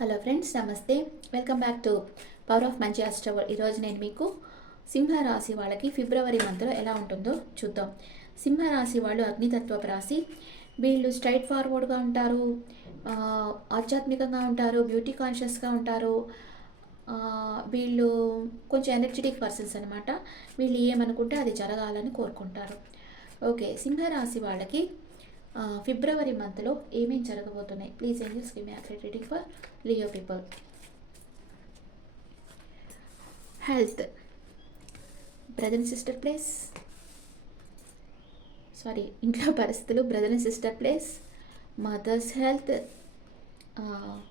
Hello friends నమస్తే. Welcome back to power of మంచి అస్టవర్ ఈరోజు నేను మీకు సింహ రాశి వాళ్ళకి ఫిబ్రవరి మంత్లో ఎలా ఉంటుందో చూద్దాం. సింహ రాశి వాళ్ళు అగ్నితత్వపు రాశి. వీళ్ళు స్ట్రైట్ ఫార్వర్డ్గా ఉంటారు ఆధ్యాత్మికంగా ఉంటారు బ్యూటీ కాన్షియస్గా ఉంటారు. వీళ్ళు కొంచెం ఎనర్జెటిక్ పర్సన్స్ అనమాట వీళ్ళు ఏమనుకుంటే అది జరగాలని కోరుకుంటారు. ఓకే సింహరాశి వాళ్ళకి ఫిబ్రవరి మంత్లో ఏమేం జరగబోతున్నాయి? Please angels give me accurate reading for Leo people health brother and sister place sorry ఇంట్లో పరిస్థితులు. Brother and sister place mother's health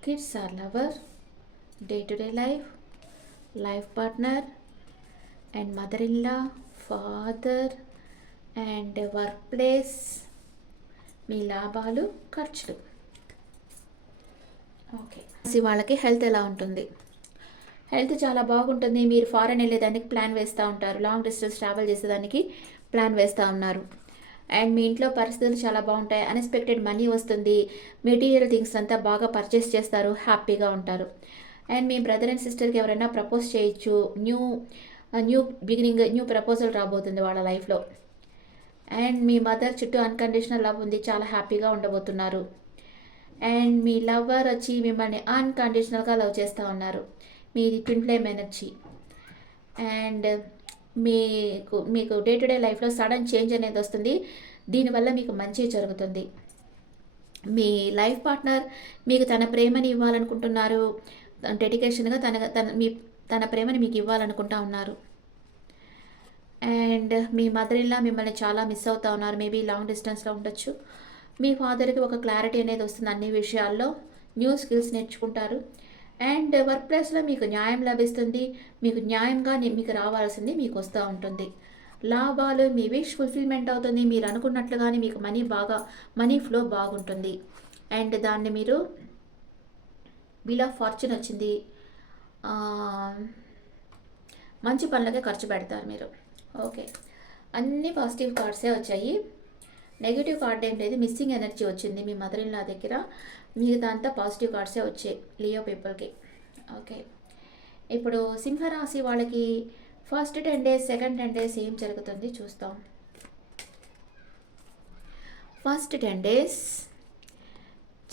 kids or lover day to day life life partner and mother in law father and work place మీ లాభాలు ఖర్చులు. Okay. వాళ్ళకి health ఎలా ఉంటుంది? Health చాలా బాగుంటుంది. మీరు ఫారెన్ వెళ్ళేదానికి ప్లాన్ వేస్తూ ఉంటారు. లాంగ్ డిస్టెన్స్ ట్రావెల్ చేసేదానికి ప్లాన్ వేస్తూ ఉన్నారు. అండ్ మీ ఇంట్లో పరిస్థితులు చాలా బాగుంటాయి. అన్ఎక్స్పెక్టెడ్ మనీ వస్తుంది. మెటీరియల్ థింగ్స్ అంతా బాగా పర్చేస్ చేస్తారు. హ్యాపీగా ఉంటారు. అండ్ మీ బ్రదర్ అండ్ సిస్టర్కి ఎవరైనా ప్రపోజ్ చేయొచ్చు. New new beginning new proposal రాబోతుంది వాళ్ళ లైఫ్లో. అండ్ మీ మదర్ చుట్టూ అన్కండిషనల్ లవ్ ఉంది. చాలా హ్యాపీగా ఉండబోతున్నారు. అండ్ మీ లవ్వర్ వచ్చి మిమ్మల్ని అన్కండిషనల్గా లవ్ చేస్తూ ఉన్నారు. మీది ట్విన్ ఫ్లేమ్ ఎనర్జీ అండ్ మీకు మీకు డే టు డే లైఫ్లో సడన్ చేంజ్ అనేది వస్తుంది. దీనివల్ల మీకు మంచి జరుగుతుంది. మీ లైఫ్ పార్ట్నర్ మీకు తన ప్రేమని ఇవ్వాలనుకుంటున్నారు. డెడికేషన్గా తన తన మీ తన ప్రేమని మీకు ఇవ్వాలనుకుంటా ఉన్నారు. అండ్ మీ మదర్ ఇల్లా మిమ్మల్ని చాలా మిస్ అవుతా ఉన్నారు. మేబీ లాంగ్ డిస్టెన్స్లో ఉండొచ్చు. మీ ఫాదర్కి ఒక క్లారిటీ అనేది వస్తుంది అన్ని విషయాల్లో. న్యూ స్కిల్స్ నేర్చుకుంటారు. అండ్ వర్క్ ప్లేస్లో మీకు న్యాయం లభిస్తుంది. మీకు న్యాయంగా మీకు రావాల్సింది మీకు వస్తూ ఉంటుంది. లాభాలు మీ విష్ ఫుల్ఫిల్మెంట్ అవుతుంది. మీరు అనుకున్నట్లుగానే మీకు మనీ బాగా మనీ ఫ్లో బాగుంటుంది. అండ్ దాన్ని మీరు వీల్ ఆఫ్ ఫార్చ్యూన్ వచ్చింది. మంచి పనులకే ఖర్చు పెడతారు మీరు. ఓకే. అన్ని పాజిటివ్ కార్డ్సే వచ్చాయి. నెగిటివ్ కార్డ్ ఏం లేదు. మిస్సింగ్ ఎనర్జీ వచ్చింది మీ మదర్ ఇన్ లా దగ్గర. మిగతా అంతా పాజిటివ్ కార్డ్సే వచ్చాయి లియో పీపుల్కి. ఓకే. ఇప్పుడు సింహరాశి వాళ్ళకి first ten days second ten days ఏం జరుగుతుంది చూస్తాం. ఫస్ట్ టెన్ డేస్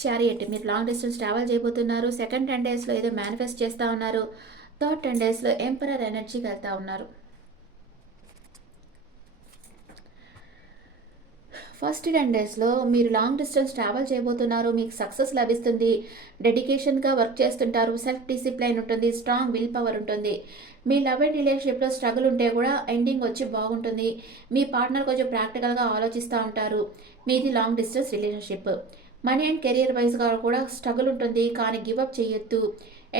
చారియట్ మీరు లాంగ్ డిస్టెన్స్ ట్రావెల్ చేయబోతున్నారు. సెకండ్ టెన్ డేస్లో ఏదో మేనిఫెస్ట్ చేస్తూ ఉన్నారు. థర్డ్ టెన్ డేస్లో ఎంపరర్ ఎనర్జీకి వెళ్తూ ఉన్నారు. ఫస్ట్ టెన్ డేస్లో మీరు లాంగ్ డిస్టెన్స్ ట్రావెల్ చేయబోతున్నారు మీకు సక్సెస్ లభిస్తుంది. డెడికేషన్గా వర్క్ చేస్తుంటారు సెల్ఫ్ డిసిప్లైన్ ఉంటుంది స్ట్రాంగ్ విల్ పవర్ ఉంటుంది. మీ లవ్ అండ్ రిలేషన్షిప్లో స్ట్రగుల్ ఉంటే కూడా ఎండింగ్ వచ్చి బాగుంటుంది. మీ పార్ట్నర్ కొంచెం ప్రాక్టికల్గా ఆలోచిస్తూ ఉంటారు. మీది long distance relationship money and career వైజ్గా కూడా స్ట్రగుల్ ఉంటుంది కానీ గివ్ అప్ చేయొద్దు.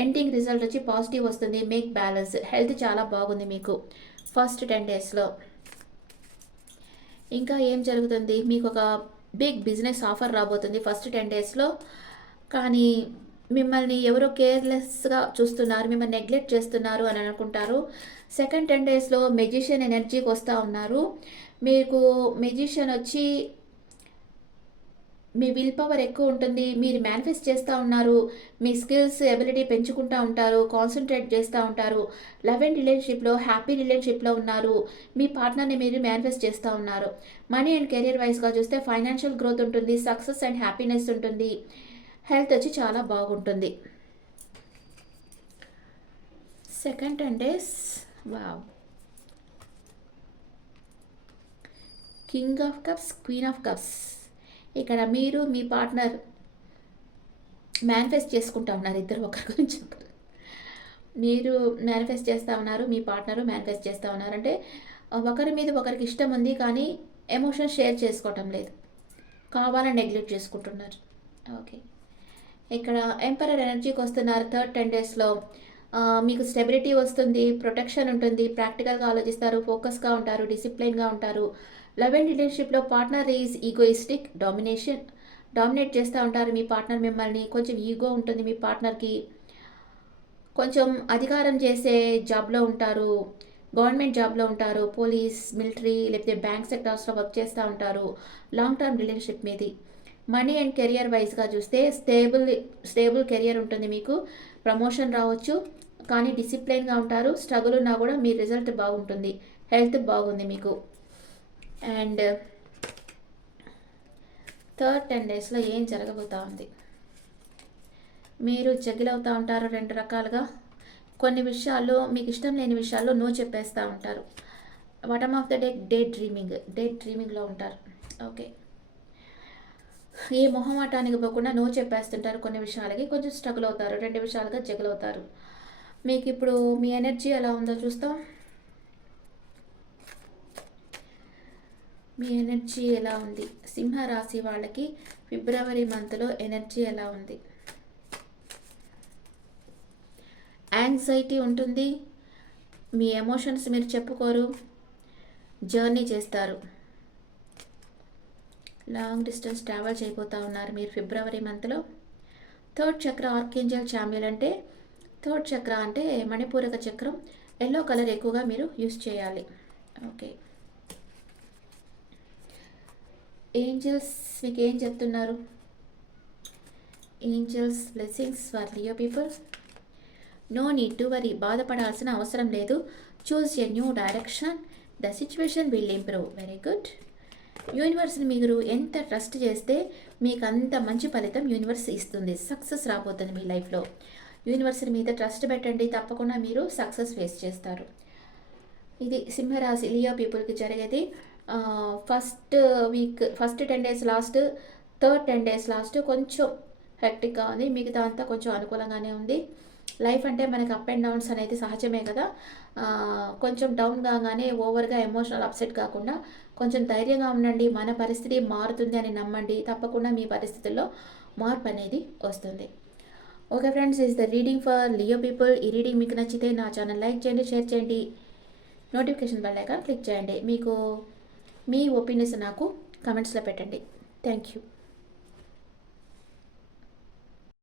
ఎండింగ్ రిజల్ట్ వచ్చి పాజిటివ్ వస్తుంది మేక్ బ్యాలెన్స్ హెల్త్ చాలా బాగుంది మీకు. ఫస్ట్ టెన్ డేస్లో ఇంకా ఏం జరుగుతుంది? మీకు ఒక బిగ్ బిజినెస్ ఆఫర్ రాబోతుంది ఫస్ట్ టెన్ డేస్లో కానీ మిమ్మల్ని ఎవరో కేర్లెస్గా చూస్తున్నారు మిమ్మల్ని నెగ్లెక్ట్ చేస్తున్నారు అని అనుకుంటారు. సెకండ్ టెన్ డేస్లో మెజిషియన్ ఎనర్జీకి వస్తూ ఉన్నారు. మీకు మెజిషియన్ వచ్చి మీ విల్ పవర్ ఎక్కువ ఉంటుంది మీరు మేనిఫెస్ట్ చేస్తూ ఉన్నారు మీ స్కిల్స్ ఎబిలిటీ పెంచుకుంటూ ఉంటారు కాన్సన్ట్రేట్ చేస్తూ ఉంటారు లవ్ అండ్ రిలేషన్షిప్లో హ్యాపీ రిలేషన్షిప్లో ఉన్నారు మీ పార్ట్నర్ని మీరు మేనిఫెస్ట్ చేస్తూ ఉన్నారు. మనీ అండ్ కెరియర్ వైజ్గా చూస్తే ఫైనాన్షియల్ గ్రోత్ ఉంటుంది సక్సెస్ అండ్ హ్యాపీనెస్ ఉంటుంది హెల్త్ వచ్చి చాలా బాగుంటుంది. Second ten days wow king of cups queen of cups ఇక్కడ మీరు మీ పార్ట్నర్ మేనిఫెస్ట్ చేసుకుంటా ఉన్నారు ఇద్దరు ఒకరి గురించి ఒకరు. మీరు మేనిఫెస్ట్ చేస్తూ ఉన్నారు మీ పార్ట్నరు మేనిఫెస్ట్ చేస్తూ ఉన్నారు. అంటే ఒకరి మీద ఒకరికి ఇష్టం ఉంది కానీ ఎమోషన్ షేర్ చేసుకోవటం లేదు. కావాలని నెగ్లెక్ట్ చేసుకుంటున్నారు. ఓకే. ఇక్కడ ఎంపరర్ ఎనర్జీకి వస్తున్నారు థర్డ్ టెన్ డేస్లో. మీకు స్టెబిలిటీ వస్తుంది ప్రొటెక్షన్ ఉంటుంది ప్రాక్టికల్గా ఆలోచిస్తారు ఫోకస్గా ఉంటారు డిసిప్లైన్గా ఉంటారు. లవ్ అండ్ రిలేషన్షిప్లో partner is egoistic domination dominate చేస్తూ ఉంటారు మీ పార్ట్నర్ మిమ్మల్ని. కొంచెం ఈగో ఉంటుంది మీ పార్ట్నర్కి. కొంచెం అధికారం చేసే జాబ్లో ఉంటారు గవర్నమెంట్ జాబ్లో ఉంటారు పోలీస్ మిలిటరీ లేకపోతే బ్యాంక్ సెక్టార్స్లో వర్క్ చేస్తూ ఉంటారు లాంగ్ టర్మ్ రిలేషన్షిప్ మీది. మనీ అండ్ కెరియర్ వైజ్గా చూస్తే స్టేబుల్ స్టేబుల్ కెరియర్ ఉంటుంది మీకు. ప్రమోషన్ రావచ్చు కానీ డిసిప్లైన్గా ఉంటారు. స్ట్రగుల్ ఉన్నా కూడా మీ రిజల్ట్ బాగుంటుంది హెల్త్ బాగుంది మీకు. అండ్ థర్డ్ టెన్ డేస్లో ఏం జరగబోతా ఉంది? మీరు జగిల్ అవుతూ ఉంటారు రెండు రకాలుగా. కొన్ని విషయాల్లో మీకు ఇష్టం లేని విషయాల్లో నో చెప్పేస్తూ ఉంటారు. Bottom of the day day dreaming day డ్రీమింగ్లో ఉంటారు. ఓకే. ఏ మొహమాటానికి పోకుండా నో చెప్పేస్తుంటారు కొన్ని విషయాలకి. కొంచెం స్ట్రగుల్ అవుతారు రెండు విషయాలుగా జగిల్ అవుతారు. మీకు ఇప్పుడు మీ ఎనర్జీ ఎలా ఉందో చూస్తాం. మీ ఎనర్జీ ఎలా ఉంది? సింహ రాశి వాళ్ళకి ఫిబ్రవరి మంత్లో ఎనర్జీ ఎలా ఉంది? యాంగ్జైటీ ఉంటుంది. మీ ఎమోషన్స్ మీరు చెప్పుకోరు. జర్నీ చేస్తారు. లాంగ్ డిస్టెన్స్ ట్రావెల్ చేయబోతూ ఉన్నారు మీరు ఫిబ్రవరి మంత్లో. థర్డ్ చక్ర ఆర్కేంజల్ ఛాంబియల్ అంటే థర్డ్ చక్ర అంటే మణిపూరక చక్రం. ఎల్లో కలర్ ఎక్కువగా మీరు యూస్ చేయాలి. ఓకే. ఏంజల్స్ మీకు ఏం చెప్తున్నారు? Angels blessings for Leo people? No need to worry బాధపడాల్సిన అవసరం లేదు. Choose a new direction. The situation will improve. Very good. యూనివర్స్ని మీరు ఎంత ట్రస్ట్ చేస్తే మీకు అంత మంచి ఫలితం యూనివర్స్ ఇస్తుంది. సక్సెస్ రాబోతుంది మీ లైఫ్లో. యూనివర్స్ని మీద ట్రస్ట్ పెట్టండి. తప్పకుండా మీరు సక్సెస్ ఫేస్ చేస్తారు. ఇది సింహరాశి లియో పీపుల్కి జరిగేది. First week first ten days last third ten days last కొంచెం హెక్టిక్గా ఉంది. మిగతా అంతా కొంచెం అనుకూలంగానే ఉంది. లైఫ్ అంటే మనకి అప్ అండ్ డౌన్స్ అనేది సహజమే కదా. కొంచెం డౌన్ కాగానే ఓవర్గా ఎమోషనల్ అప్సెట్ కాకుండా కొంచెం ధైర్యంగా ఉండండి. మన పరిస్థితి మారుతుంది అని నమ్మండి. తప్పకుండా మీ పరిస్థితుల్లో మార్పు అనేది వస్తుంది. Okay friends is the reading for Leo people ఈ రీడింగ్ మీకు నచ్చితే నా ఛానల్ లైక్ చేయండి షేర్ చేయండి. నోటిఫికేషన్ బెల్ ఐకాన్ క్లిక్ చేయండి. మీకు మీ ఒపీనియన్స్ నాకు కమెంట్స్లో పెట్టండి. Thank you